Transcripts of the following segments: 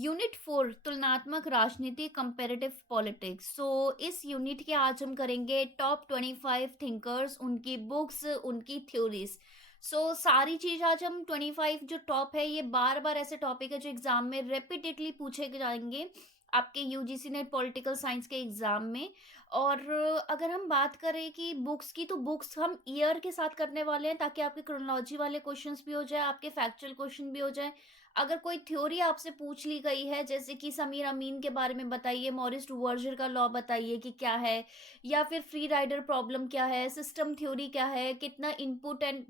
Unit 4 तुलनात्मक राजनीति comparative politics. सो इस यूनिट के आज हम करेंगे टॉप 25 थिंकर्स, उनकी बुक्स, उनकी थ्योरीज। सारी चीज आज हम 25 जो टॉप है, ये बार बार ऐसे टॉपिक है जो एग्जाम में रेपिटेडली पूछे जाएंगे आपके यूजीसी नेट पॉलिटिकल साइंस के एग्जाम में। और अगर हम बात करें कि बुक्स की, तो बुक्स हम ईयर के साथ करने वाले हैं ताकि आपके क्रोनोलॉजी वाले क्वेश्चंस भी हो जाए, आपके फैक्चुअल क्वेश्चन भी हो जाए। अगर कोई थ्योरी आपसे पूछ ली गई है, जैसे कि समीर अमीन के बारे में बताइए, मॉरिस डुवर्जर का लॉ बताइए कि क्या है, या फिर फ्री राइडर प्रॉब्लम क्या है, सिस्टम थ्योरी क्या है, कितना इनपुट एंड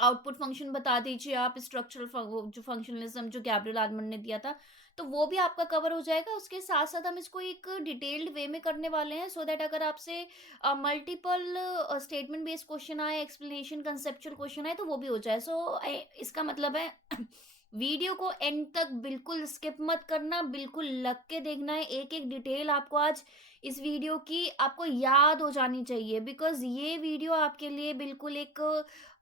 आउटपुट फंक्शन बता दीजिए आप, स्ट्रक्चरल जो फंक्शनलिज्म जो गैब्रियल आर्मन ने दिया था, तो वो भी आपका कवर हो जाएगा। उसके साथ साथ हम इसको एक डिटेल्ड वे में करने वाले हैं, सो दैट अगर आपसे मल्टीपल स्टेटमेंट बेस्ड क्वेश्चन आए, एक्सप्लेनेशन कंसेप्चुअल क्वेश्चन आए, तो वो भी हो जाए। इसका मतलब है वीडियो को एंड तक बिल्कुल स्किप मत करना, बिल्कुल लग के देखना है। एक एक डिटेल आपको आज इस वीडियो की आपको याद हो जानी चाहिए, बिकॉज ये वीडियो आपके लिए बिल्कुल एक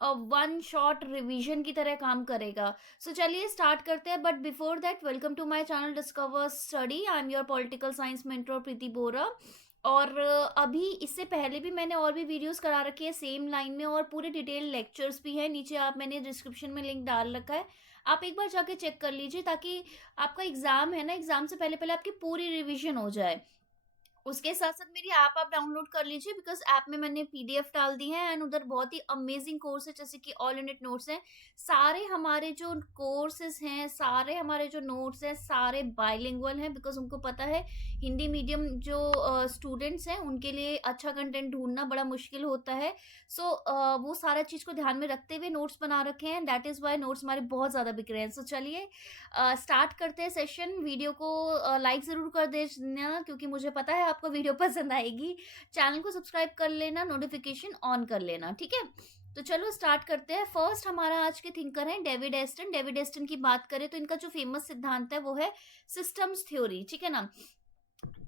वन शॉट रिवीजन की तरह काम करेगा। चलिए स्टार्ट करते हैं, but before that welcome to my channel discover study. I am your political science mentor Preeti Bora. और अभी इससे पहले भी मैंने और भी वीडियोस करा रखी है सेम लाइन में, और पूरे डिटेल लेक्चर्स भी हैं नीचे, आप मैंने डिस्क्रिप्शन में लिंक डाल रखा है, आप एक बार जाके चेक कर लीजिए, ताकि आपका एग्जाम है ना, एग्जाम से पहले पहले आपकी पूरी रिवीजन हो जाए। उसके साथ साथ मेरी ऐप आप डाउनलोड कर लीजिए, बिकॉज ऐप में मैंने पीडीएफ डाल दी है, एंड उधर बहुत ही अमेजिंग कोर्स है, जैसे कि ऑल यूनिट नोट्स हैं। सारे हमारे जो कोर्सेज हैं, सारे हमारे जो नोट्स हैं, सारे बाइलिंगुअल हैं, बिकॉज उनको पता है हिंदी मीडियम जो स्टूडेंट्स हैं उनके लिए अच्छा कंटेंट ढूंढना बड़ा मुश्किल होता है। वो सारा चीज़ को ध्यान में रखते हुए नोट्स बना रखे हैं, दैट इज़ वाई नोट्स हमारे बहुत ज़्यादा बिक रहे हैं। चलिए स्टार्ट करते हैं सेशन। वीडियो को लाइक ज़रूर कर देना, क्योंकि मुझे पता है आपको वीडियो पसंद आएगी। चैनल को सब्सक्राइब कर लेना, नोटिफिकेशन ऑन कर लेना, ठीक है। तो चलो स्टार्ट करते हैं। फर्स्ट हमारा आज के थिंकर हैं डेविड एस्टन। डेविड एस्टन की बात करें तो इनका जो फेमस सिद्धांत है वो है सिस्टम्स थ्योरी, ठीक है ना।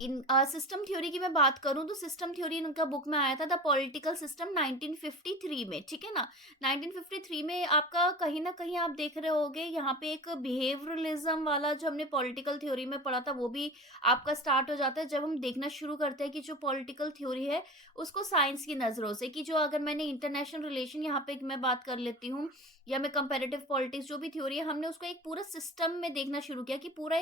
इन सिस्टम थ्योरी की मैं बात करूं तो सिस्टम थ्योरी इनका बुक में आया था, द पॉलिटिकल सिस्टम 1953 में, ठीक है ना। 1953 में आपका कहीं ना कहीं आप देख रहे होगे यहाँ पे एक बिहेवियरलिज्म वाला जो हमने पॉलिटिकल थ्योरी में पढ़ा था, वो भी आपका स्टार्ट हो जाता है जब हम देखना शुरू करते हैं कि जो पॉलिटिकल थ्योरी है उसको साइंस की नजरों से, कि जो अगर मैंने इंटरनेशनल रिलेशन यहाँ पे मैं बात कर लेती हूँ, या मैं कंपेरेटिव पॉलिटिक्स जो भी थ्योरी है, हमने उसको एक पूरा सिस्टम में देखना शुरू किया कि पूरा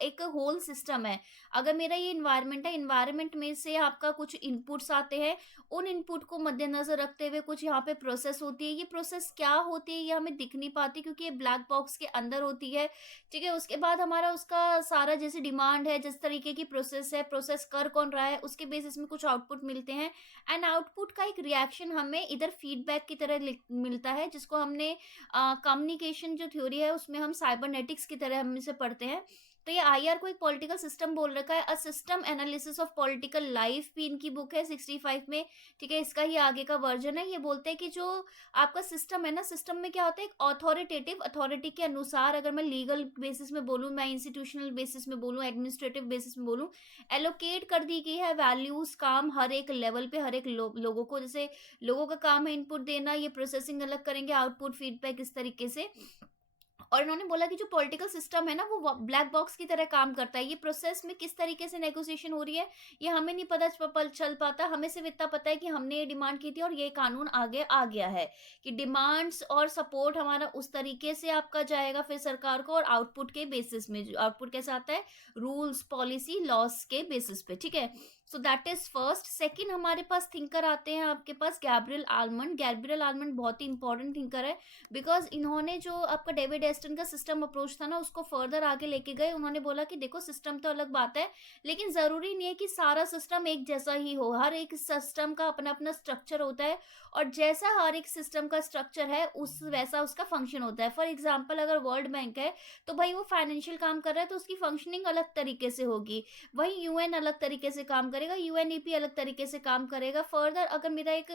एक होल सिस्टम है। अगर मेरा ये इन्वायरमेंट है, इन्वायरमेंट में से आपका कुछ इनपुट्स आते हैं, उन इनपुट को मद्देनजर रखते हुए कुछ यहाँ पे प्रोसेस होती है। ये प्रोसेस क्या होती है ये हमें दिख नहीं पाती, क्योंकि ये ब्लैक बॉक्स के अंदर होती है, ठीक है। उसके बाद हमारा उसका सारा जैसे डिमांड है, जिस तरीके की प्रोसेस है, प्रोसेस कर कौन रहा है, उसके बेसिस में कुछ आउटपुट मिलते हैं, एंड आउटपुट का एक रिएक्शन हमें इधर फीडबैक की तरह मिलता है, जिसको हमने कम्युनिकेशन जो थ्योरी है उसमें हम साइबरनेटिक्स की तरह हम इसे पढ़ते हैं। तो ये आईआर को एक पॉलिटिकल सिस्टम बोल रखा है, a system analysis of political life भी इनकी बुक है 65 में, ठीक है। इसका ही आगे का वर्जन है। ये बोलते हैं कि जो आपका सिस्टम है ना, सिस्टम में क्या होता है, एक ऑथोरिटेटिव अथॉरिटी के अनुसार, अगर मैं लीगल बेसिस में बोलूँ, मैं इंस्टीट्यूशनल बेसिस में बोलूँ, एडमिनिस्ट्रेटिव बेसिस में बोलूँ, एलोकेट कर दी गई है वैल्यूज, काम हर एक लेवल पे हर एक लोगों को। जैसे लोगों का काम है इनपुट देना, ये प्रोसेसिंग अलग करेंगे, आउटपुट फीडबैक इस तरीके से। और इन्होंने बोला कि जो पॉलिटिकल सिस्टम है ना, वो ब्लैक बॉक्स की तरह काम करता है। ये प्रोसेस में किस तरीके से नेगोशिएशन हो रही है ये हमें नहीं पता चल पाता, हमें सिर्फ इतना पता है कि हमने ये डिमांड की थी और ये कानून आगे आ गया है, कि डिमांड्स और सपोर्ट हमारा उस तरीके से आपका जाएगा फिर सरकार को, और आउटपुट के बेसिस में, आउटपुट कैसे आता है, रूल्स पॉलिसी लॉस के बेसिस पे, ठीक है। So that is first. Second हमारे पास थिंकर आते हैं आपके पास गैब्रियल आलमंड। गैब्रियल आलमंड बहुत ही इंपॉर्टेंट थिंकर है, बिकॉज इन्होंने जो आपका डेविड एस्टन का सिस्टम अप्रोच था ना, उसको फर्दर आगे लेके गए। उन्होंने बोला कि देखो सिस्टम तो अलग बात है, लेकिन जरूरी नहीं है कि सारा सिस्टम एक जैसा ही हो, हर एक सिस्टम का अपना अपना स्ट्रक्चर होता है, और जैसा हर एक सिस्टम का स्ट्रक्चर है उस वैसा उसका फंक्शन होता है। फॉर एग्जाम्पल अगर वर्ल्ड बैंक है तो भाई वो फाइनेंशियल काम कर रहा है तो उसकी फंक्शनिंग अलग तरीके से होगी, वही यूएन अलग तरीके से काम करेगा, यूएनईपी अलग तरीके से काम करेगा। फर्दर अगर मेरा एक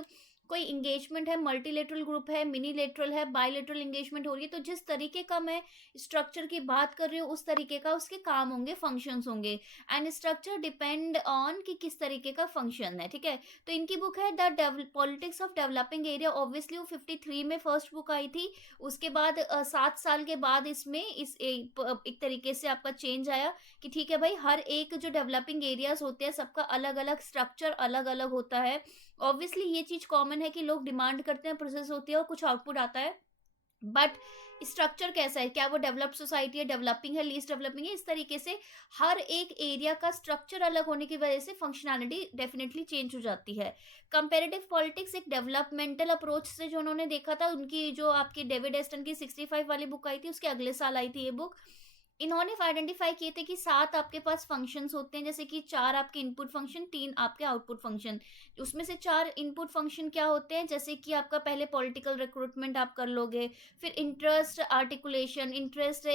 कोई एंगेजमेंट है, मल्टीलेटरल ग्रुप है, मिनीलेटरल है, बायलेटरल एंगेजमेंट हो रही है, तो जिस तरीके का मैं स्ट्रक्चर की बात कर रही हूँ उस तरीके का उसके काम होंगे, फंक्शंस होंगे। एंड स्ट्रक्चर डिपेंड ऑन कि किस तरीके का फंक्शन है, ठीक है। तो इनकी बुक है the politics of developing area. Obviously वो 53 में फर्स्ट बुक आई थी। उसके बाद 7 साल के बाद इसमें एक तरीके से आपका चेंज आया कि ठीक है भाई, हर एक जो डेवलपिंग एरियाज होते हैं सबका अलग अलग स्ट्रक्चर अलग अलग होता है। ऑब्वियसली ये चीज कॉमन है कि लोग डिमांड करते हैं, प्रोसेस होती है और कुछ आउटपुट आता है। बट स्ट्रक्चर कैसा है, क्या वो डेवलप्ड सोसाइटी है, डेवलपिंग है, लीस्ट डेवलपिंग है, इस तरीके से हर एक एरिया का स्ट्रक्चर अलग होने की वजह से फंक्शनैलिटी डेफिनेटली चेंज हो जाती है। कंपेरेटिव पॉलिटिक्स एक डेवलपमेंटल अप्रोच से जो उन्होंने देखा था, उनकी जो आपकी डेविड एस्टन की 65 वाली बुक आई थी उसके अगले साल आई थी ये बुक। इन्होंने आइडेंटिफाई किए थे कि 7 आपके पास फंक्शंस होते हैं, जैसे कि 4 आपके इनपुट फंक्शन, 3 आपके आउटपुट फंक्शन। उसमें से 4 इनपुट फंक्शन क्या होते हैं, जैसे कि आपका पहले पॉलिटिकल रिक्रूटमेंट आप कर लोगे, फिर इंटरेस्ट आर्टिकुलेशन, इंटरेस्ट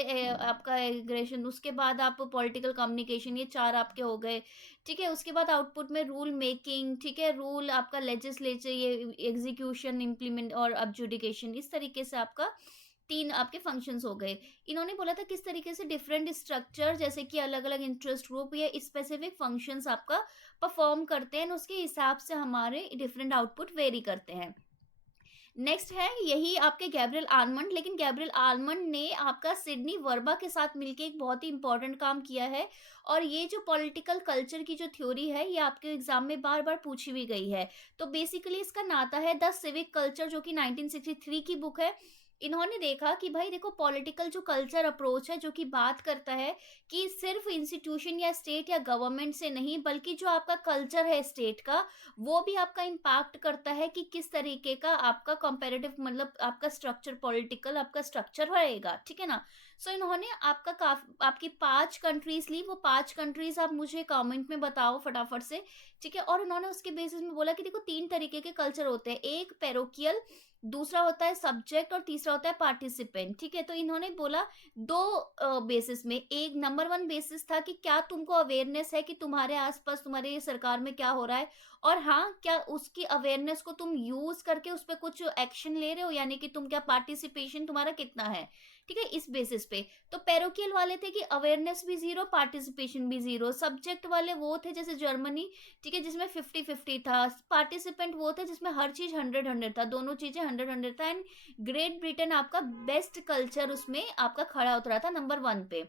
आपका एग्रेशन, उसके बाद आप पॉलिटिकल कम्युनिकेशन, ये 4 आपके हो गए, ठीक है। उसके बाद आउटपुट में रूल मेकिंग, ठीक है, रूल आपका लेजिस्लेचर, ये एग्जीक्यूशन, इम्प्लीमेंट और अब्जुडिकेशन, इस तरीके से आपका 3 आपके फंक्शंस हो गए। इन्होंने बोला था किस तरीके से डिफरेंट स्ट्रक्चर, जैसे कि अलग अलग इंटरेस्ट ग्रुप या स्पेसिफिक फंक्शंस आपका परफॉर्म करते हैं, उसके हिसाब से हमारे डिफरेंट आउटपुट वेरी करते हैं। नेक्स्ट है यही आपके गैब्रियल आलमंड, लेकिन गैब्रियल आलमंड ने आपका सिडनी वर्बा के साथ मिलके एक बहुत ही इंपॉर्टेंट काम किया है। और ये जो पॉलिटिकल कल्चर की जो थ्योरी है ये आपके एग्जाम में बार बार पूछी भी गई है। तो बेसिकली इसका नाता है द सिविक कल्चर, जो कि 1963 की बुक है। इन्होंने देखा कि भाई देखो, पॉलिटिकल जो कल्चर अप्रोच है जो कि बात करता है कि सिर्फ इंस्टीट्यूशन या स्टेट या गवर्नमेंट से नहीं, बल्कि जो आपका कल्चर है स्टेट का, वो भी आपका इम्पैक्ट करता है कि किस तरीके का आपका कंपैरेटिव, मतलब आपका स्ट्रक्चर, पॉलिटिकल आपका स्ट्रक्चर रहेगा, ठीक है ना। सो इन्होंने आपकी 5 कंट्रीज ली, वो 5 कंट्रीज आप मुझे कमेंट में बताओ फटाफट से, ठीक है। और उन्होंने उसके बेसिस में बोला कि देखो 3 तरीके के कल्चर होते हैं, एक पैरोकियल, दूसरा होता है सब्जेक्ट और तीसरा होता है पार्टिसिपेंट, ठीक है। तो इन्होंने बोला 2 बेसिस में, एक नंबर 1 बेसिस था कि क्या तुमको अवेयरनेस है कि तुम्हारे आसपास तुम्हारे सरकार में क्या हो रहा है, और हाँ, क्या उसकी अवेयरनेस को तुम यूज करके उस पर कुछ एक्शन ले रहे हो, यानी कि तुम क्या पार्टिसिपेशन तुम्हारा कितना है, ठीक है, इस बेसिस पे। तो पैरोकियल वाले थे कि अवेयरनेस भी जीरो, पार्टिसिपेशन भी जीरो। सब्जेक्ट वाले वो थे जैसे जर्मनी, ठीक है, जिसमें 50-50 था। पार्टिसिपेंट वो थे जिसमें हर चीज 100-100 था, दोनों चीजें 100-100 था। एंड ग्रेट ब्रिटेन आपका बेस्ट कल्चर उसमें आपका खड़ा उतरा था नंबर 1 पे,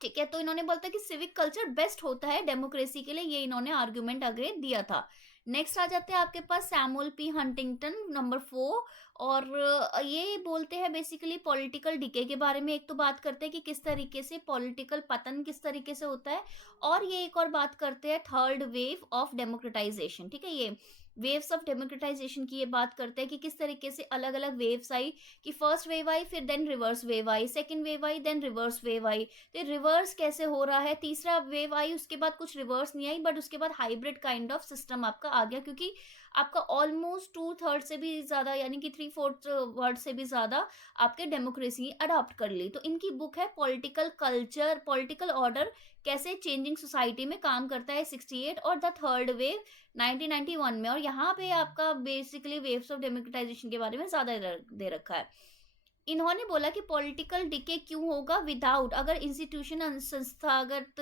ठीक है। तो इन्होंने बोलता है कि सिविक कल्चर बेस्ट होता है डेमोक्रेसी के लिए, ये इन्होंने आर्गुमेंट आगे दिया था। नेक्स्ट आ जाते हैं आपके पास सैमुअल पी हंटिंगटन, नंबर 4। और ये बोलते हैं बेसिकली पॉलिटिकल डिके के बारे में। एक तो बात करते हैं कि किस तरीके से पॉलिटिकल पतन किस तरीके से होता है, और ये एक और बात करते हैं थर्ड वेव ऑफ डेमोक्रेटाइजेशन, ठीक है। ये वेव्स ऑफ डेमोक्रेटाइजेशन की ये बात करते हैं कि किस तरीके से अलग अलग वेव्स आई, कि फर्स्ट वेव आई, फिर देन रिवर्स वेव आई, सेकंड वेव आई, देन रिवर्स वेव आई। तो रिवर्स कैसे हो रहा है, तीसरा वेव आई, उसके बाद कुछ रिवर्स नहीं आई, बट उसके बाद हाइब्रिड काइंड ऑफ सिस्टम आपका आ गया, क्योंकि आपका ऑलमोस्ट 2/3 से भी ज्यादा, यानी कि 3/4 वर्ड से भी ज्यादा आपके डेमोक्रेसी अडॉप्ट कर ली। तो इनकी बुक है पॉलिटिकल कल्चर, पॉलिटिकल ऑर्डर कैसे चेंजिंग सोसाइटी में काम करता है, 68, और द थर्ड वेव 1991 में। और यहाँ पे आपका बेसिकली वेव्स ऑफ डेमोक्रेटाइजेशन के बारे में ज्यादा दे रखा है। इन्होंने बोला कि पॉलिटिकल डिके क्यों होगा विदाउट, अगर इंस्टीट्यूशन, संस्थागत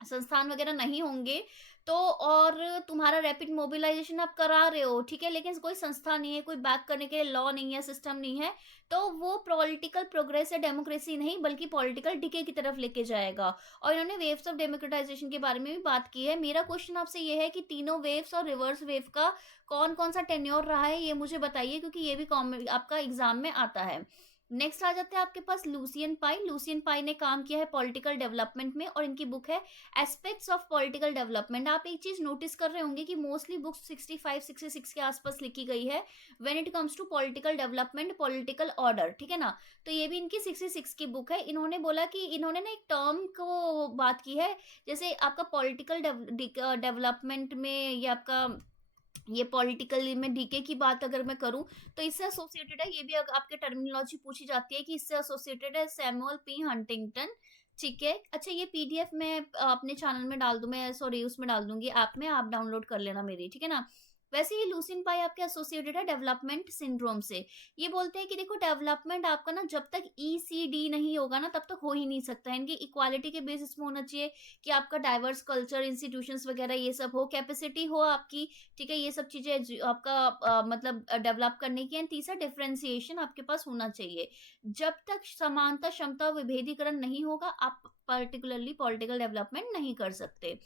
संस्थान वगैरह नहीं होंगे तो, और तुम्हारा रैपिड मोबिलाइजेशन आप करा रहे हो, ठीक है, लेकिन कोई संस्था नहीं है, कोई बैक करने के लिए लॉ नहीं है, सिस्टम नहीं है, तो वो पॉलिटिकल प्रोग्रेस या डेमोक्रेसी नहीं बल्कि पॉलिटिकल डिके की तरफ लेके जाएगा। और इन्होंने वेव्स ऑफ डेमोक्रेटाइजेशन के बारे में भी बात की है। मेरा क्वेश्चन आपसे ये है कि तीनों वेव्स और रिवर्स वेव का कौन कौन सा टेन्योर रहा है, ये मुझे बताइए, क्योंकि ये भी आपका एग्जाम में आता है। नेक्स्ट आ जाते हैं आपके पास लूसियन पाई। लूसियन पाई ने काम किया है पॉलिटिकल डेवलपमेंट में, और इनकी बुक है एस्पेक्ट्स ऑफ पॉलिटिकल डेवलपमेंट। आप एक चीज नोटिस कर रहे होंगे कि मोस्टली बुक्स 65-66 के आसपास लिखी गई है when it comes to political development, political order, ठीक है ना। तो ये भी इनकी 66 की बुक है। इन्होंने बोला कि इन्होंने ना एक टर्म को बात की है, जैसे आपका पॉलिटिकल डेवलपमेंट में, ये आपका ये पॉलिटिकल में डीके की बात अगर मैं करूं तो इससे एसोसिएटेड है, ये भी आपके टर्मिनोलॉजी पूछी जाती है कि इससे एसोसिएटेड है सैमुअल पी हंटिंगटन, ठीक है। अच्छा, ये पीडीएफ मैं अपने चैनल में डाल दूं, मैं सॉरी उसमें डाल दूंगी, ऐप में आप डाउनलोड कर लेना मेरी, ठीक है ना। वैसे ही लूसिन पाई आपके एसोसिएटेड है डेवलपमेंट सिंड्रोम से। ये बोलते हैं कि देखो डेवलपमेंट आपका ना जब तक ईसीडी नहीं होगा ना तब तक हो ही नहीं सकता है। इनकी इक्वालिटी के बेसिस पे होना चाहिए कि आपका डाइवर्स कल्चर, इंस्टीट्यूशंस वगैरह ये सब हो, कैपेसिटी हो आपकी, ठीक है? ये सब चीज़ें आपका मतलब डेवलप करने की। एंड तीसरा डिफरेंशिएशन आपके पास होना चाहिए। जब तक समानता, क्षमता और विभेदीकरण नहीं होगा, आप पर्टिकुलरली पॉलिटिकल डेवलपमेंट नहीं कर सकते।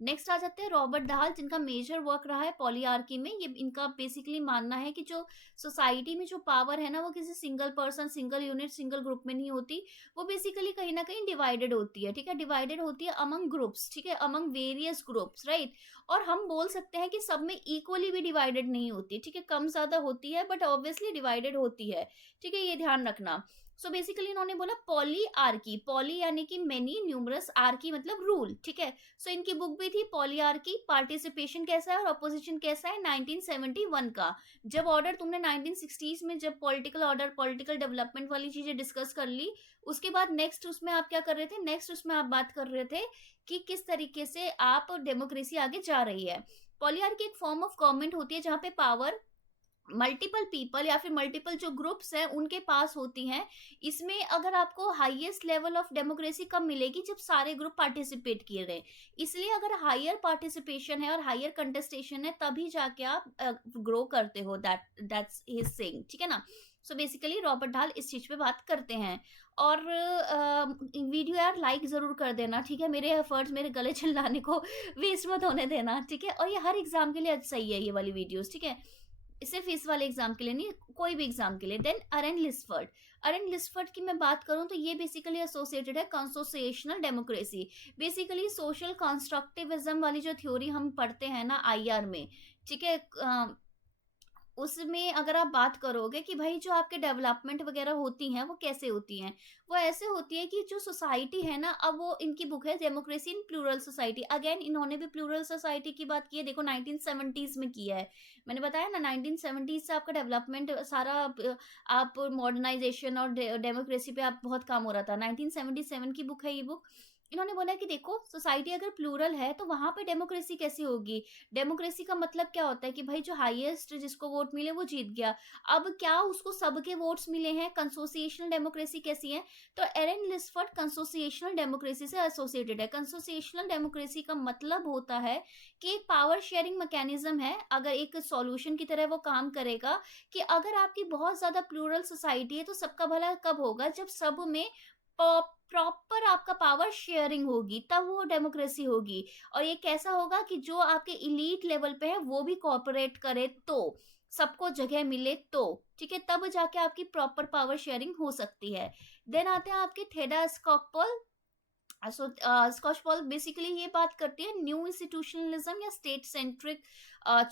नेक्स्ट आ जाते हैं रॉबर्ट दाहल, जिनका मेजर वर्क रहा है पॉलीआर्की में। ये इनका बेसिकली मानना है कि जो सोसाइटी में जो पावर है ना, वो किसी single person, single unit, single group में नहीं होती। वो बेसिकली कहीं न कहीं डिवाइडेड होती है, ठीक है? डिवाइडेड होती है अमंग ग्रुप्स, ठीक है? Among various groups, right? और हम बोल सकते हैं कि सब में इक्वली भी डिवाइडेड नहीं होती, ठीक है? कम-ज़्यादा होती है बट ऑब्वियसली डिवाइडेड होती है, ठीक है? ये ध्यान रखना। सो बेसिकली इन्होंने बोला पॉलीआर्की, पॉली यानी कि मेनी, न्यूमरस, आर्की मतलब रूल, ठीक है? सो इनकी बुक भी थी पॉलीआर्की, पार्टिसिपेशन कैसा है और अपोजिशन कैसा है, 1971 का। जब ऑर्डर तुमने 1960s में जब पॉलिटिकल ऑर्डर, पॉलिटिकल डेवलपमेंट वाली चीजें डिस्कस कर ली, उसके बाद नेक्स्ट उसमें आप क्या कर रहे थे, नेक्स्ट उसमें आप बात कर रहे थे कि किस तरीके से आप डेमोक्रेसी आगे जा रही है। पॉलीआर्की एक फॉर्म ऑफ गवर्नमेंट होती है जहां पे पावर मल्टीपल पीपल या फिर मल्टीपल जो ग्रुप्स हैं उनके पास होती हैं। इसमें अगर आपको हाईएस्ट लेवल ऑफ डेमोक्रेसी कब मिलेगी, जब सारे ग्रुप पार्टिसिपेट किए रहे। इसलिए अगर हायर पार्टिसिपेशन है और हायर कंटेस्टेशन है तभी जाके आप ग्रो करते हो। दैट्स हिज सेइंग, ठीक है ना? सो बेसिकली रॉबर्ट ढाल इस चीज पे बात करते हैं। और वीडियो यार लाइक जरूर कर देना, ठीक है? मेरे एफर्ट्स, मेरे गले चिल्लाने को वेस्ट मत होने देना, ठीक है? और ये हर एग्जाम के लिए सही है ये वाली वीडियोस, ठीक है? सिर्फ इस वाले एग्जाम के लिए नहीं, कोई भी एग्जाम के लिए। देन अरेन लिस्फर्ड, अरेन लिस्फर्ड की मैं बात करूं तो ये बेसिकली एसोसिएटेड है कंसोसिएशनल डेमोक्रेसी। बेसिकली सोशल कंस्ट्रक्टिविज्म वाली जो थ्योरी हम पढ़ते हैं ना आईआर में, ठीक है? उसमें अगर आप बात करोगे कि भाई जो आपके डेवलपमेंट वगैरह होती हैं वो कैसे होती हैं, वो ऐसे होती है कि जो सोसाइटी है ना, अब वो इनकी बुक है democracy in plural society. Again इन्होंने भी प्लूरल सोसाइटी की बात की है, देखो 1970s में किया है। मैंने बताया ना 1970s से आपका डेवलपमेंट सारा आप मॉडर्नाइजेशन और डेमोक्रेसी पे आप बहुत काम हो रहा था। 1977 की बुक है ये बुक। इन्होंने बोला कि देखो सोसाइटी अगर प्लूरल है तो वहां पे डेमोक्रेसी कैसी होगी। डेमोक्रेसी का मतलब क्या होता है कि भाई जो हाईएस्ट जिसको वोट मिले वो जीत गया। अब क्या उसको सबके वोट्स मिले हैं, कंसोसिएशनल डेमोक्रेसी कैसी है? तो एरन लिस्फर्ड कंसोसिएशनल डेमोक्रेसी से एसोसिएटेड है। कंसोसिएशनल डेमोक्रेसी का मतलब होता है कि एक पावर शेयरिंग मैकेनिज्म है, अगर एक सॉल्यूशन की तरह वो काम करेगा कि अगर आपकी बहुत ज्यादा प्लूरल सोसाइटी है तो सबका भला कब होगा, जब सब में प्रॉपर आपका पावर शेयरिंग होगी, तब वो डेमोक्रेसी होगी। और ये कैसा होगा कि जो आपके इलीट लेवल पे है वो भी कोऑपरेट करे, तो सबको जगह मिले तो, ठीक है? तब जाके आपकी प्रॉपर पावर शेयरिंग हो सकती है। देन आते हैं आपके थेडा स्कॉकपोल। सो स्कॉचपॉल बेसिकली ये बात करती है न्यू इंस्टीट्यूशनलिज्म या स्टेट सेंट्रिक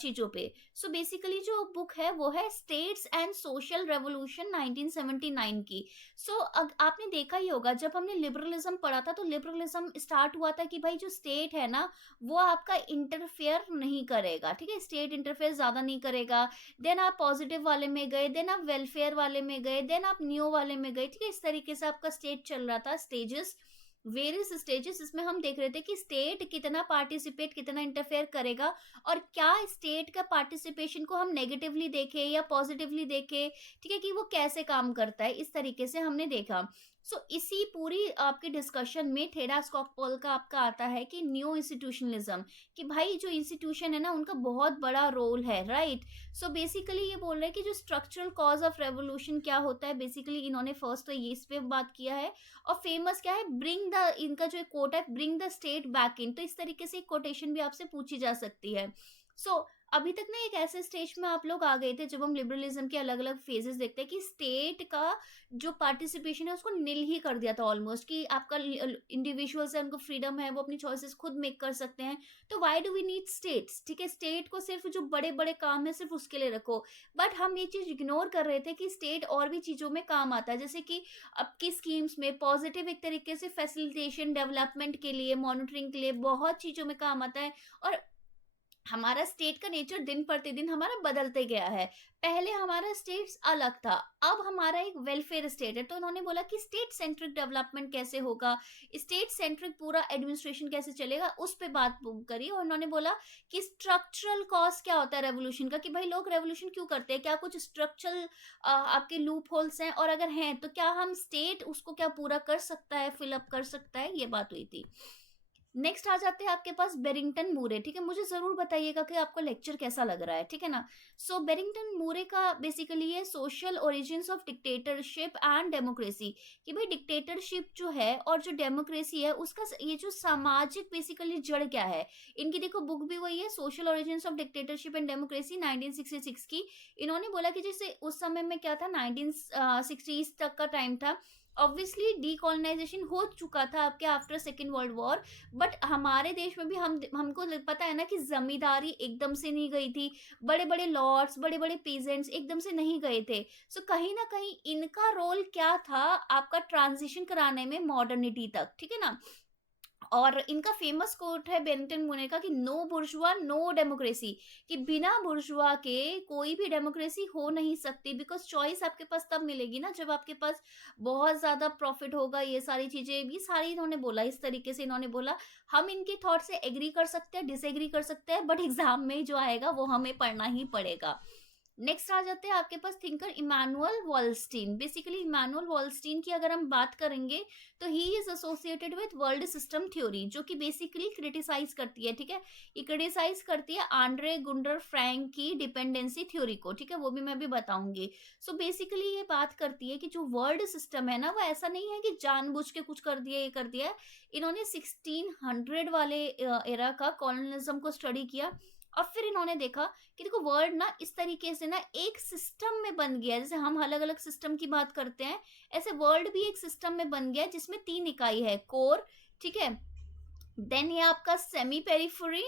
चीजों पे। सो बेसिकली जो बुक है वो है स्टेट्स एंड सोशल रेवोल्यूशन 1979 की। सो आपने देखा ही होगा जब हमने लिबरलिज्म पढ़ा था तो लिबरलिज्म स्टार्ट हुआ था कि भाई जो स्टेट है ना वो आपका इंटरफेयर नहीं करेगा, ठीक है? स्टेट इंटरफेयर ज्यादा नहीं करेगा। देन आप पॉजिटिव वाले में गए, देन आप वेलफेयर वाले में गए, देन आप न्यू वाले में गए, ठीक है? इस तरीके से आपका स्टेट चल रहा था, स्टेजेस, वेरियस स्टेजेस। इसमें हम देख रहे थे कि स्टेट कितना पार्टिसिपेट, कितना इंटरफेयर करेगा, और क्या स्टेट का पार्टिसिपेशन को हम नेगेटिवली देखें या पॉजिटिवली देखें, ठीक है? कि वो कैसे काम करता है, इस तरीके से हमने देखा। सो इसी पूरी आपके डिस्कशन में थेडा स्कॉकपोल का आपका आता है कि न्यू इंस्टीट्यूशनलिज्म, कि भाई जो इंस्टीट्यूशन है ना उनका बहुत बड़ा रोल है, राइट? सो बेसिकली ये बोल रहे हैं कि जो स्ट्रक्चरल कॉज ऑफ रेवोल्यूशन क्या होता है, बेसिकली इन्होंने फर्स्ट तो ये इस पे बात किया है। और फेमस क्या है, ब्रिंग द, इनका जो एक कोट है, bring the state back in. तो इस तरीके से एक कोटेशन भी आपसे पूछी जा सकती है। सो अभी तक ना एक ऐसे स्टेज में आप लोग आ गए थे जब हम लिबरलिज्म के अलग अलग फेजेस देखते हैं कि स्टेट का जो पार्टिसिपेशन है उसको निल ही कर दिया था ऑलमोस्ट, कि आपका इंडिविजुअल्स है, उनको फ्रीडम है, वो अपनी चॉइसेस खुद मेक कर सकते हैं। तो why do we need states, ठीक है? स्टेट को सिर्फ जो बड़े बड़े काम है सिर्फ उसके लिए रखो। बट हम ये चीज इग्नोर कर रहे थे कि स्टेट और भी चीजों में काम आता है, जैसे कि आपकी स्कीम्स में पॉजिटिव एक तरीके से फैसिलिटेशन, डेवलपमेंट के लिए, मॉनिटरिंग के लिए बहुत चीजों में काम आता है। और हमारा स्टेट का नेचर दिन प्रतिदिन हमारा बदलते गया है। पहले हमारा स्टेट्स अलग था, अब हमारा एक वेलफेयर स्टेट है। तो उन्होंने बोला कि स्टेट सेंट्रिक डेवलपमेंट कैसे होगा, स्टेट सेंट्रिक पूरा एडमिनिस्ट्रेशन कैसे चलेगा, उस पे बात करी। और उन्होंने बोला कि स्ट्रक्चरल कॉज क्या होता है रेवोल्यूशन का, कि भाई लोग रेवोल्यूशन क्यों करते हैं, क्या कुछ स्ट्रक्चरल आपके लूप होल्स हैं, और अगर हैं तो क्या हम स्टेट उसको क्या पूरा कर सकता है, फिल अप कर सकता है, ये बात हुई थी। नेक्स्ट आ जाते हैं आपके पास बेरिंगटन मूरे। ठीक है, मुझे जरूर बताइएगा कि आपको लेक्चर कैसा लग रहा है, ठीक है ना। सो बेरिंगटन मूरे का बेसिकली ये social origins of dictatorship and democracy, कि भाई डिक्टेटरशिप जो है और जो डेमोक्रेसी है उसका ये जो सामाजिक बेसिकली जड़ क्या है। इनकी देखो बुक भी वही है, social origins of dictatorship and democracy 1966 की। इन्होंने बोला कि जैसे उस समय में क्या था, 1960s तक का टाइम था, ऑब्वियसली डीकोलोनाइजेशन हो चुका था आपके after second world war. But हमारे देश में भी हमको पता है ना कि जमींदारी एकदम से नहीं गई थी, बड़े बड़े लॉर्ड्स, बड़े बड़े पीजेंट्स एकदम से नहीं गए थे। सो कहीं ना कहीं इनका रोल क्या था आपका ट्रांजिशन कराने में मॉडर्निटी तक, ठीक है ना। और इनका फेमस कोट है बेंटन मुने का कि नो बुर्जुआ नो डेमोक्रेसी, कि बिना बुर्जुआ के कोई भी डेमोक्रेसी हो नहीं सकती। बिकॉज चॉइस आपके पास तब मिलेगी ना जब आपके पास बहुत ज्यादा प्रॉफिट होगा, ये सारी चीजें ये सारी इन्होंने बोला, इस तरीके से इन्होंने बोला। हम इनके थॉट से एग्री कर सकते हैं, डिसएग्री कर सकते हैं, बट एग्जाम में जो आएगा वो हमें पढ़ना ही पड़ेगा। नेक्स्ट आ जाते हैं आपके पास thinker Emmanuel Wallerstein. Basically Emmanuel Wallerstein की अगर हम बात करेंगे तो he is associated with world system theory, जो कि बेसिकली क्रिटिसाइज करती है, ठीक है। ये क्रिटिसाइज करती है आंड्रे गुंडर फ्रैंक की डिपेंडेंसी थ्योरी को, ठीक है, वो भी मैं भी बताऊंगी। सो बेसिकली ये बात करती है कि जो वर्ल्ड सिस्टम है ना वो ऐसा नहीं है कि जानबूझ के कुछ कर दिया, ये कर दिया है। इन्होंने 1600 वाले एरा का कॉलोनिज्म को स्टडी किया, और फिर इन्होंने देखा कि देखो वर्ल्ड ना इस तरीके से ना एक सिस्टम में बन गया है। जैसे हम अलग अलग सिस्टम की बात करते हैं, ऐसे वर्ल्ड भी एक सिस्टम में बन गया है जिसमें 3 इकाई है, कोर, ठीक है, देन ये आपका सेमी पेरिफेरी,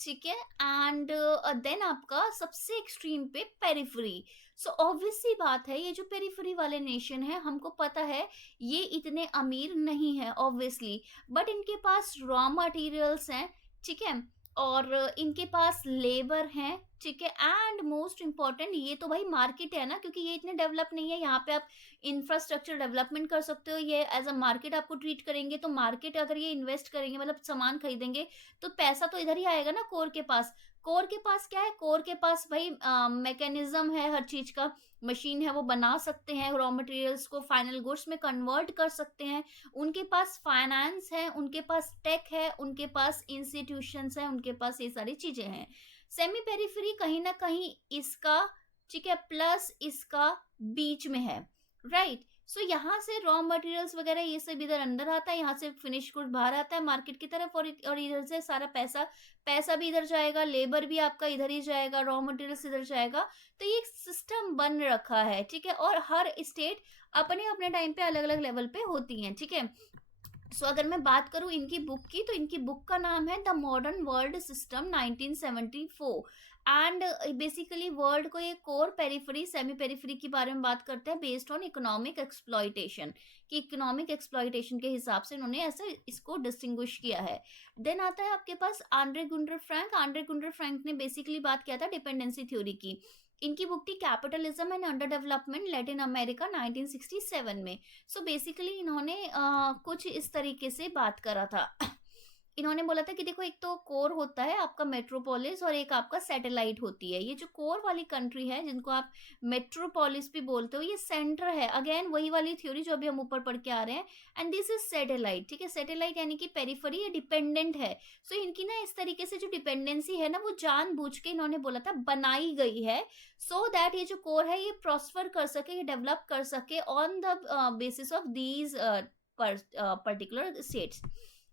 ठीक है, एंड देन आपका सबसे एक्सट्रीम पे पेरिफेरी। सो ऑब्वियस सी बात है, ये जो पेरिफेरी वाले नेशन है हमको पता है ये इतने अमीर नहीं है ऑब्वियसली, बट इनके पास रॉ मटेरियल्स हैं, ठीक है, और इनके पास लेबर है, ठीक है, एंड मोस्ट इम्पॉर्टेंट ये तो भाई मार्केट है ना, क्योंकि ये इतने डेवलप नहीं है। यहाँ पे आप इंफ्रास्ट्रक्चर डेवलपमेंट कर सकते हो, ये एज अ मार्केट आपको ट्रीट करेंगे। तो मार्केट अगर ये इन्वेस्ट करेंगे मतलब सामान खरीदेंगे तो पैसा तो इधर ही आएगा ना कोर के पास। कोर के पास क्या है, कोर के पास भाई मैकेनिज्म है हर चीज का, मशीन है, वो बना सकते हैं रॉ मटेरियल्स को फाइनल गुड्स में कन्वर्ट कर सकते हैं। उनके पास फाइनेंस है, उनके पास टेक है, उनके पास इंस्टीट्यूशंस है, उनके पास ये सारी चीजें हैं। सेमी पेरिफेरी कहीं ना कहीं इसका, ठीक है, प्लस इसका बीच में है, राइट। सो यहाँ से रॉ मटेरियल्स वगैरह ये सब इधर अंदर आता है, यहाँ से फिनिश गुड बाहर आता है मार्केट की तरफ, और इधर से सारा पैसा पैसा भी इधर जाएगा, लेबर भी आपका इधर ही जाएगा, रॉ मटेरियल्स इधर जाएगा। तो ये एक सिस्टम बन रखा है, ठीक है, और हर स्टेट अपने अपने टाइम पे अलग अलग लेवल पे होती हैं, ठीक है। सो अगर मैं बात करूं इनकी बुक की, तो इनकी बुक का नाम है the modern world system 1974। And basically world को ये कोर पेरिफेरी सेमी पेरिफेरी के बारे में बात करते हैं बेस्ड ऑन इकोनॉमिक एक्सप्लॉइटेशन, कि इकोनॉमिक एक्सप्लॉइटेशन के हिसाब से उन्होंने ऐसा इसको डिस्टिंग्विश किया है। देन आता है आपके पास Andre Gundar Frank. Andre Gundar Frank ने बेसिकली बात किया था डिपेंडेंसी थ्योरी की। इनकी बुक थी capitalism and under development Latin America 1967 में। सो बेसिकली इन्होंने कुछ इस तरीके से बात करा था। इन्होंने बोला था कि देखो एक तो कोर होता है आपका मेट्रोपोलिस, और एक आपका सैटेलाइट होती है। ये जो कोर वाली कंट्री है जिनको आप मेट्रोपोलिस भी बोलते हो, ये सेंटर है, अगेन वही वाली थ्योरी जो अभी हम ऊपर पढ़ के आ रहे हैं। एंड दिस इज सैटेलाइट, ठीक है, सैटेलाइट यानी कि पेरिफेरी, ये डिपेंडेंट है। सो इनकी ना इस तरीके से जो डिपेंडेंसी है ना वो जानबूझ के इन्होंने बोला था बनाई गई है, सो दैट ये जो कोर है ये प्रॉस्पर कर सके, ये डेवलप कर सके on the basis of these particular states.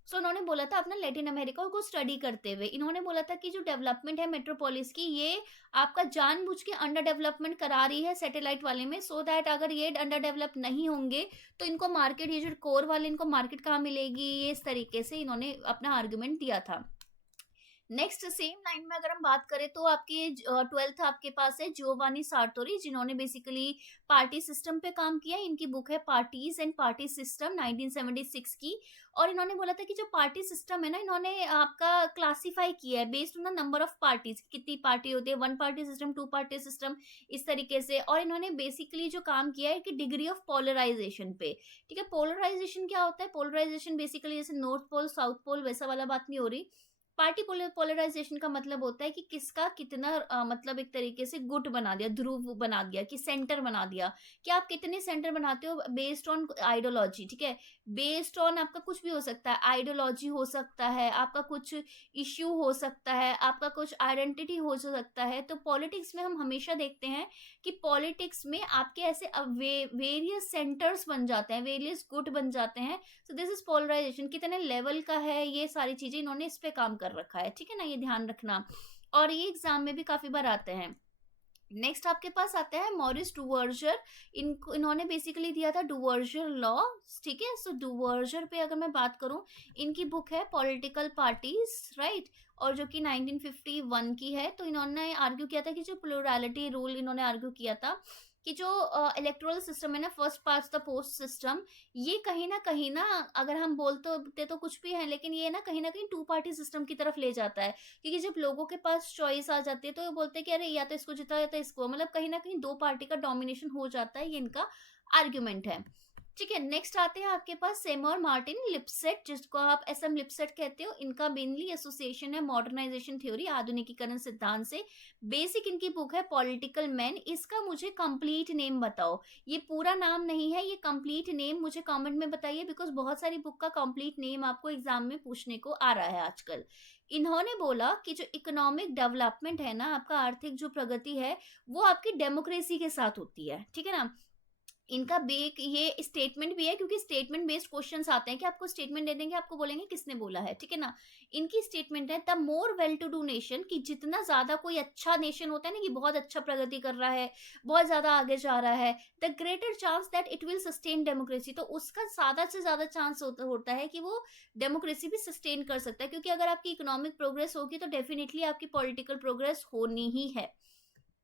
So उन्होंने बोला था अपना लैटिन अमेरिका को स्टडी करते हुए, इन्होंने बोला था कि जो डेवलपमेंट है मेट्रोपोलिस की, ये आपका जानबूझ के अंडर डेवलपमेंट करा रही है सैटेलाइट वाले में, सो दैट अगर ये अंडर डेवलप नहीं होंगे तो इनको मार्केट, ये जो कोर वाले इनको मार्केट कहाँ मिलेगी, ये इस तरीके से इन्होंने अपना आर्गुमेंट दिया था। नेक्स्ट सेम लाइन में अगर हम बात करें तो आपकी 12th आपके पास है जियोवानी सार्टोरी, जिन्होंने बेसिकली पार्टी सिस्टम पे काम किया है। इनकी बुक है पार्टीज एंड पार्टी सिस्टम 1976 की। और इन्होंने बोला था कि जो पार्टी सिस्टम है ना, इन्होंने आपका क्लासिफाई किया है based on the number of parties, कितनी पार्टी होती है, one party system, two party system, इस तरीके से। और इन्होंने बेसिकली जो काम किया है कि डिग्री ऑफ पोलराइजेशन पे। ठीक है, पोलराइजेशन क्या होता है? पोलराइजेशन बेसिकली जैसे नॉर्थ पोल साउथ पोल वैसा वाला बात नहीं हो रही। पार्टी पोलराइजेशन का मतलब होता है कि किसका कितना मतलब एक तरीके से गुट बना दिया, ध्रुव बना दिया, कि सेंटर बना दिया, कि आप कितने सेंटर बनाते हो बेस्ड ऑन आइडियोलॉजी। ठीक है, बेस्ड ऑन आपका कुछ भी हो सकता है, आइडियोलॉजी हो सकता है, आपका कुछ इश्यू हो सकता है, आपका कुछ आइडेंटिटी हो सकता है। तो पॉलिटिक्स में हम हमेशा देखते हैं कि पॉलिटिक्स में आपके ऐसे वेरियस सेंटर्स बन जाते हैं, वेरियस गुट बन जाते हैं। So this is polarisation. कितने लेवल का है, ये सारी चीजें इन्होंने इस पे काम कर रखा है। ठीक है ना, ये ध्यान रखना। और ये एग्जाम में भी काफी बार आते हैं। नेक्स्ट आपके पास आता है मॉरिस डुवर्जर। इन्होंने बेसिकली दिया था डुवर्जर लॉ। ठीक है, सो डुवर्जर पे अगर मैं बात करूं, इनकी बुक है पॉलिटिकल पार्टीज, राइट, और जो कि 1951 की है। तो इन्होंने आर्ग्यू किया था कि जो प्लूरैलिटी रूल इन्होंने आर्ग्यू किया था कि जो इलेक्टोरल सिस्टम है ना, first past the post system, ये कहीं ना अगर हम बोलते तो कुछ भी है, लेकिन ये ना कहीं टू पार्टी सिस्टम की तरफ ले जाता है। क्योंकि जब लोगों के पास चॉइस आ जाती है तो ये बोलते हैं कि अरे या तो इसको जिता या तो इसको, मतलब कहीं ना कहीं दो पार्टी का डोमिनेशन हो जाता है। ये इनका आर्ग्यूमेंट है। ठीक है, नेक्स्ट आते हैं आपके पास सेमर मार्टिन लिपसेट, जिसको आप एसएम लिपसेट कहते हो। इनका मेनली एसोसिएशन है मॉडर्नाइजेशन थ्योरी, आधुनिकीकरण सिद्धांत से। बेसिक इनकी बुक है पॉलिटिकल मैन। इसका मुझे कंप्लीट नेम बताओ। ये पूरा नाम नहीं है, ये कंप्लीट नेम मुझे कमेंट में बताइए, बिकॉज बहुत सारी बुक का कंप्लीट नेम आपको एग्जाम में पूछने को आ रहा है आजकल। इन्होंने बोला कि जो इकोनॉमिक डेवलपमेंट है ना, आपका आर्थिक जो प्रगति है, वो आपकी डेमोक्रेसी के साथ होती है। ठीक है ना, इनका बेक ये स्टेटमेंट भी है, क्योंकि स्टेटमेंट बेस्ड क्वेश्चंस आते हैं कि आपको स्टेटमेंट दे देंगे, आपको बोलेंगे किसने बोला है। ठीक है ना, इनकी स्टेटमेंट है the more well to do nation, कि जितना ज्यादा कोई अच्छा नेशन होता है ना, कि बहुत अच्छा प्रगति कर रहा है, बहुत ज्यादा आगे जा रहा है, the greater chance that it will sustain democracy, तो उसका ज्यादा से ज्यादा चांस होता है कि वो डेमोक्रेसी भी सस्टेन कर सकता है। क्योंकि अगर आपकी इकोनॉमिक प्रोग्रेस होगी तो डेफिनेटली आपकी पॉलिटिकल प्रोग्रेस होनी ही है।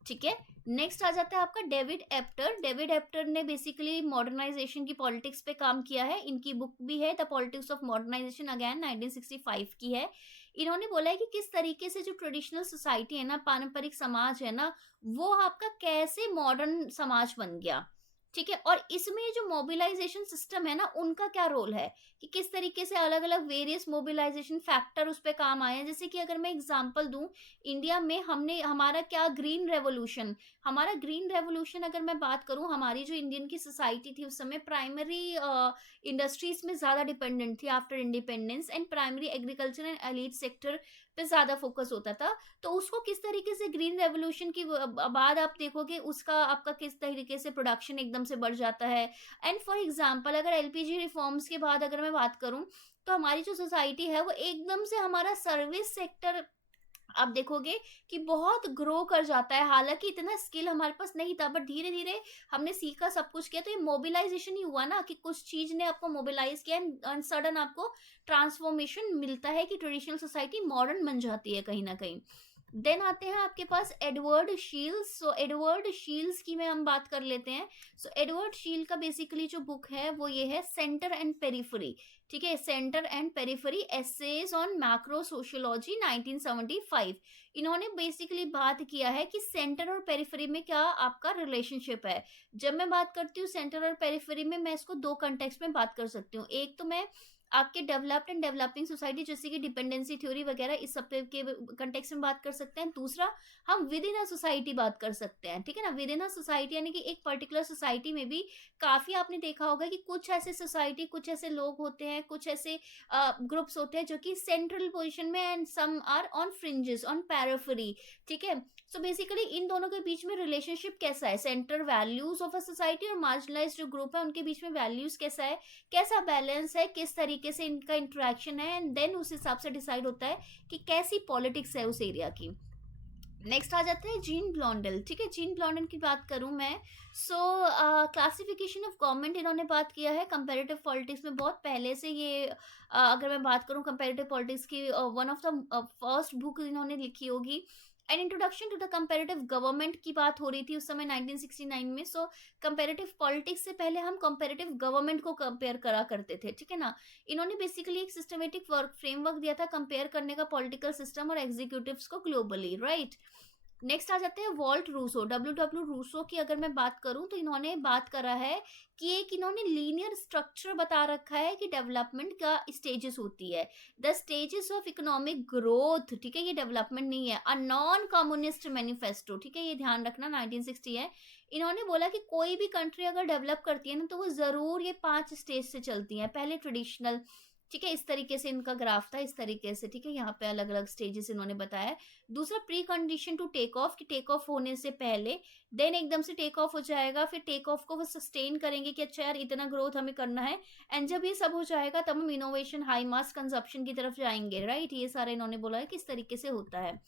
ठीक है, नेक्स्ट आ जाता है आपका डेविड एप्टर। डेविड एप्टर ने बेसिकली मॉडर्नाइजेशन की पॉलिटिक्स पे काम किया है। इनकी बुक भी है the politics of modernisation, again 1965 की है। इन्होंने बोला है कि किस तरीके से जो ट्रेडिशनल सोसाइटी है ना, पारंपरिक समाज है ना, वो आपका कैसे मॉडर्न समाज बन गया। ठीक है, और इसमें जो मोबिलाइजेशन सिस्टम है ना, उनका क्या रोल है, कि किस तरीके से अलग अलग वेरियस मोबिलाइजेशन फैक्टर उस पर काम आए हैं। जैसे कि अगर मैं एग्जांपल दूं, इंडिया में हमने हमारा क्या ग्रीन रेवोल्यूशन, हमारा ग्रीन रेवोल्यूशन अगर मैं बात करूं, हमारी जो इंडियन की सोसाइटी थी उस समय प्राइमरी इंडस्ट्रीज में ज्यादा डिपेंडेंट थी after independence, and primary agriculture and elite sector पे ज्यादा फोकस होता था। तो उसको किस तरीके से ग्रीन रेवोल्यूशन की बाद आप देखोगे, उसका आपका किस तरीके से प्रोडक्शन एकदम से बढ़ जाता है। एंड फॉर एग्जांपल अगर एलपीजी रिफॉर्म्स के बाद अगर मैं बात करूं, तो हमारी जो सोसाइटी है वो एकदम से हमारा सर्विस सेक्टर आप देखोगे कि बहुत ग्रो कर जाता है। हालांकि इतना स्किल हमारे पास नहीं था, बट धीरे धीरे हमने सीखा, सब कुछ किया। तो ये मोबिलाइजेशन ही हुआ ना, कि कुछ चीज ने आपको मोबिलाइज किया एंड सडन आपको ट्रांसफॉर्मेशन मिलता है, कि ट्रेडिशनल सोसाइटी मॉडर्न बन जाती है कहीं ना कहीं। देन आते हैं आपके पास एडवर्ड शील्स। सो एडवर्ड शील्स की में हम बात कर लेते हैं। सो एडवर्ड शील का बेसिकली जो बुक है वो ये है सेंटर एंड पेरिफेरी। ठीक है, centre and periphery essays on macro sociology 1975। इन्होंने बेसिकली बात किया है कि सेंटर और पेरिफेरी में क्या आपका रिलेशनशिप है। जब मैं बात करती हूँ सेंटर और पेरिफेरी में, मैं इसको दो कंटेक्स्ट में बात कर सकती हूँ। एक तो मैं आपके डेवलप्ड एंड डेवलपिंग सोसाइटी जैसे कि डिपेंडेंसी थ्योरी वगैरह इस सब के कंटेक्स्ट में बात कर सकते हैं। दूसरा, हम विद इन अ सोसाइटी बात कर सकते हैं। ठीक है ना, विद इन अ सोसाइटी यानी कि एक पर्टिकुलर सोसाइटी में भी काफी आपने देखा होगा कि कुछ ऐसे सोसाइटी, कुछ ऐसे लोग होते हैं, कुछ ऐसे ग्रुप्स होते हैं जो कि सेंट्रल पोजिशन में, and some are on fringes, on periphery. ठीक है, सो बेसिकली इन दोनों के बीच में रिलेशनशिप कैसा है, centre values of a society और मार्जिनलाइज जो ग्रुप है उनके बीच में वैल्यूज कैसा है, कैसा बैलेंस है, किस तरीके से इनका इंटरेक्शन है, एंड देन उस हिसाब से डिसाइड होता है कि कैसी पॉलिटिक्स है उस एरिया की। नेक्स्ट आ जाते हैं जीन ब्लॉन्डेल। ठीक है, जीन ब्लॉन्डेल की बात करूं मैं, सो क्लासिफिकेशन ऑफ गवर्नमेंट इन्होंने बात किया है कंपैरेटिव पॉलिटिक्स में बहुत पहले से। ये अगर मैं बात करूं कंपैरेटिव पॉलिटिक्स की, one of the first book इन्होंने लिखी होगी। An introduction to the comparative government की बात हो रही थी उस समय 1969 में। सो कंपैरेटिव पॉलिटिक्स से पहले हम कंपैरेटिव गवर्नमेंट को कंपेयर करा करते थे, ठीक है ना। इन्होंने बेसिकली एक सिस्टमेटिक वर्क फ्रेमवर्क दिया था कंपेयर करने का पॉलिटिकल सिस्टम और एग्जीक्यूटिव्स को ग्लोबली, राइट। नेक्स्ट आ जाते हैं Walt Rostow. W W Rostow की अगर मैं बात करूं तो इन्होंने बात करा है कि एक इन्होंने लीनियर स्ट्रक्चर बता रखा है कि डेवलपमेंट का स्टेजेस होती है। The stages of economic growth, ठीक है, ये डेवलपमेंट नहीं है। अ नॉन कम्युनिस्ट मैनिफेस्टो, ठीक है, ये ध्यान रखना, 1960 है। इन्होंने बोला कि कोई भी कंट्री अगर डेवलप करती है ना तो वो जरूर ये 5 स्टेज से चलती है। पहले ट्रेडिशनल, ठीक है, इस तरीके से इनका ग्राफ था, इस तरीके से, ठीक है, यहाँ पे अलग अलग स्टेजेस इन्होंने बताया। दूसरा precondition to take off, कि टेक ऑफ होने से पहले, देन एकदम से टेक ऑफ हो जाएगा, फिर टेक ऑफ को वो सस्टेन करेंगे कि अच्छा यार इतना ग्रोथ हमें करना है, एंड जब ये सब हो जाएगा तब हम इनोवेशन, हाई मास कंजप्शन की तरफ जाएंगे, राइट। ये सारा इन्होंने बोला है किस तरीके से होता है।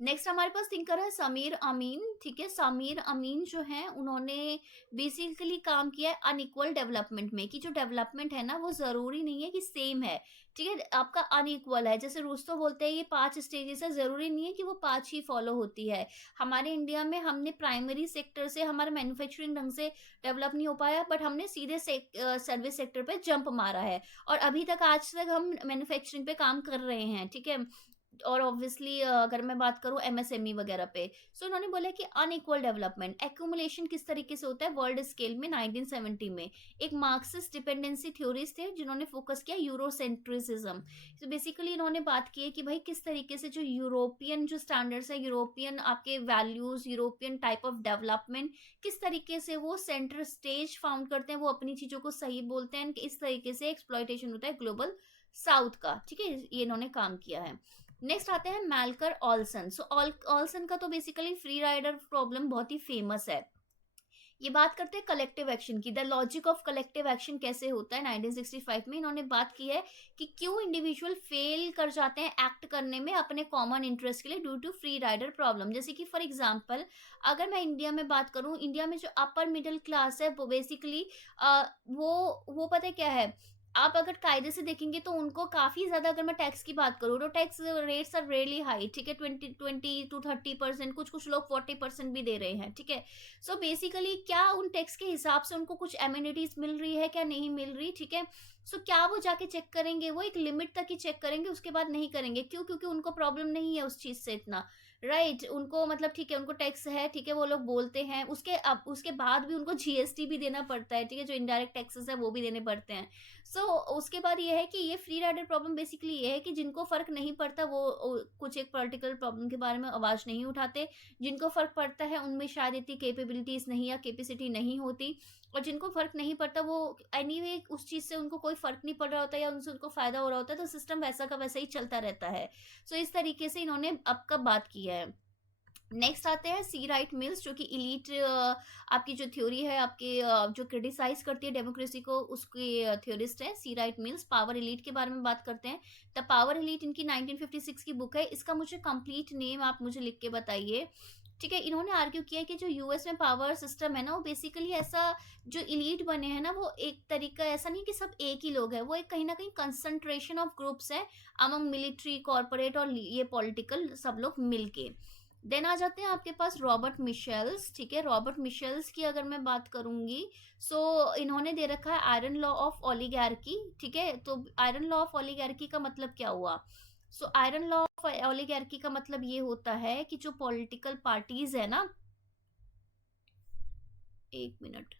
नेक्स्ट हमारे पास थिंकर है समीर अमीन। ठीक है, समीर अमीन जो है उन्होंने बेसिकली काम किया है अनइक्वल डेवलपमेंट में, कि जो डेवलपमेंट है ना वो जरूरी नहीं है कि सेम है, ठीक है, आपका अनइक्वल है। जैसे रूस्तो बोलते हैं ये 5 स्टेजेस है, जरूरी नहीं है कि वो 5 ही फॉलो होती है। हमारे इंडिया में हमने प्राइमरी सेक्टर से हमारा मैन्युफैक्चरिंग ढंग से डेवलप नहीं हो पाया, बट हमने सीधे सर्विस सेक्टर पे जंप मारा है, और अभी तक आज तक हम मैन्युफैक्चरिंग पे काम कर रहे हैं, ठीक है। और ऑब्वियसली अगर मैं बात करूं एमएसएमई वगैरह पे, सो इन्होंने बोला कि अनइक्वल डेवलपमेंट एक्यूमुलेशन किस तरीके से होता है वर्ल्ड स्केल में। 1970 में एक मार्क्सिस्ट डिपेंडेंसी थ्योरीज थे जिन्होंने फोकस किया यूरोसेंट्रिसिज्म। तो बेसिकली इन्होंने बात की है कि भाई किस तरीके से जो यूरोपियन जो स्टैंडर्ड्स है, यूरोपियन आपके values, European type of development, किस तरीके से वो सेंटर स्टेज फाउंड करते हैं, वो अपनी चीजों को सही बोलते हैं, इस तरीके से एक्सप्लॉयटेशन होता है ग्लोबल साउथ का, ठीक है, ये इन्होंने काम किया है। नेक्स्ट आते हैं मैल्कर ऑल्सन। सो ऑल्सन का तो बेसिकली फ्री राइडर प्रॉब्लम बहुत ही फेमस है। ये बात करते हैं कलेक्टिव एक्शन की, the logic of collective action कैसे होता है। 1965 में इन्होंने बात की है कि क्यों इंडिविजुअल फेल कर जाते हैं एक्ट करने में अपने कॉमन इंटरेस्ट के लिए due to free rider problem. जैसे कि फॉर एग्जांपल अगर मैं इंडिया में बात करूं, इंडिया में जो अपर मिडिल क्लास है वो बेसिकली वो पता है क्या है, आप अगर कायदे से देखेंगे तो उनको काफी ज्यादा, अगर मैं टैक्स की बात करूँ तो tax rates are really high, ठीक है, 20 to 30%, कुछ कुछ लोग 40% भी दे रहे हैं, ठीक है। सो बेसिकली क्या उन टैक्स के हिसाब से उनको कुछ एमिनिटीज मिल रही है, क्या नहीं मिल रही, ठीक है। सो क्या वो जाके चेक करेंगे, वो एक लिमिट तक ही चेक करेंगे, उसके बाद नहीं करेंगे। क्यों? क्योंकि उनको प्रॉब्लम नहीं है उस चीज से इतना, राइट। उनको मतलब ठीक है, उनको टैक्स है, ठीक है, वो लोग बोलते हैं, उसके अब उसके बाद भी उनको जीएसटी भी देना पड़ता है, ठीक है, जो इनडायरेक्ट टैक्सेस है वो भी देने पड़ते हैं। उसके बाद ये है कि ये फ्री राइडर प्रॉब्लम बेसिकली ये है कि जिनको फर्क नहीं पड़ता वो कुछ एक पर्टिकुलर प्रॉब्लम के बारे में आवाज नहीं उठाते, जिनको फर्क पड़ता है उनमें शायद इतनी कैपेबिलिटीज नहीं या कैपेसिटी नहीं होती, और जिनको फर्क नहीं पड़ता वो एनीवे उस चीज से उनको कोई फर्क नहीं पड़ रहा होता या उनसे उनको फायदा हो रहा होता है, तो सिस्टम वैसा का वैसा ही चलता रहता है। इस तरीके से इन्होंने अब का बात की है। नेक्स्ट आते हैं सी राइट मिल्स, जो कि इलीट आपकी जो थ्योरी है आपके जो क्रिटिसाइज करती है डेमोक्रेसी को, उसकी थ्योरिस्ट है सी राइट मिल्स। पावर इलीट के बारे में बात करते हैं। द पावर इलीट इनकी 1956 की बुक है। इसका मुझे कंप्लीट नेम आप मुझे लिख के बताइए, ठीक है। इन्होंने आर्ग्यू किया कि जो यूएस में पावर सिस्टम है ना वो बेसिकली ऐसा, जो इलीट बने हैं ना वो एक तरीका ऐसा नहीं कि सब एक ही लोग है, वो एक कहीं ना कहीं कंसंट्रेशन ऑफ ग्रुप्स है अमंग मिलिट्री, कॉर्पोरेट और ये पॉलिटिकल सब लोग मिलके। देन आ जाते हैं आपके पास रॉबर्ट मिशेल्स, ठीक है। रॉबर्ट मिशेल्स की अगर मैं बात करूंगी, इन्होंने दे रखा है आयरन लॉ ऑफ ओलिगार्की, ठीक है। तो आयरन लॉ ऑफ ओलिगार्की का मतलब क्या हुआ? आयरन लॉ ऑफ ओलिगार्की का मतलब ये होता है कि जो पॉलिटिकल पार्टीज है ना, एक मिनट,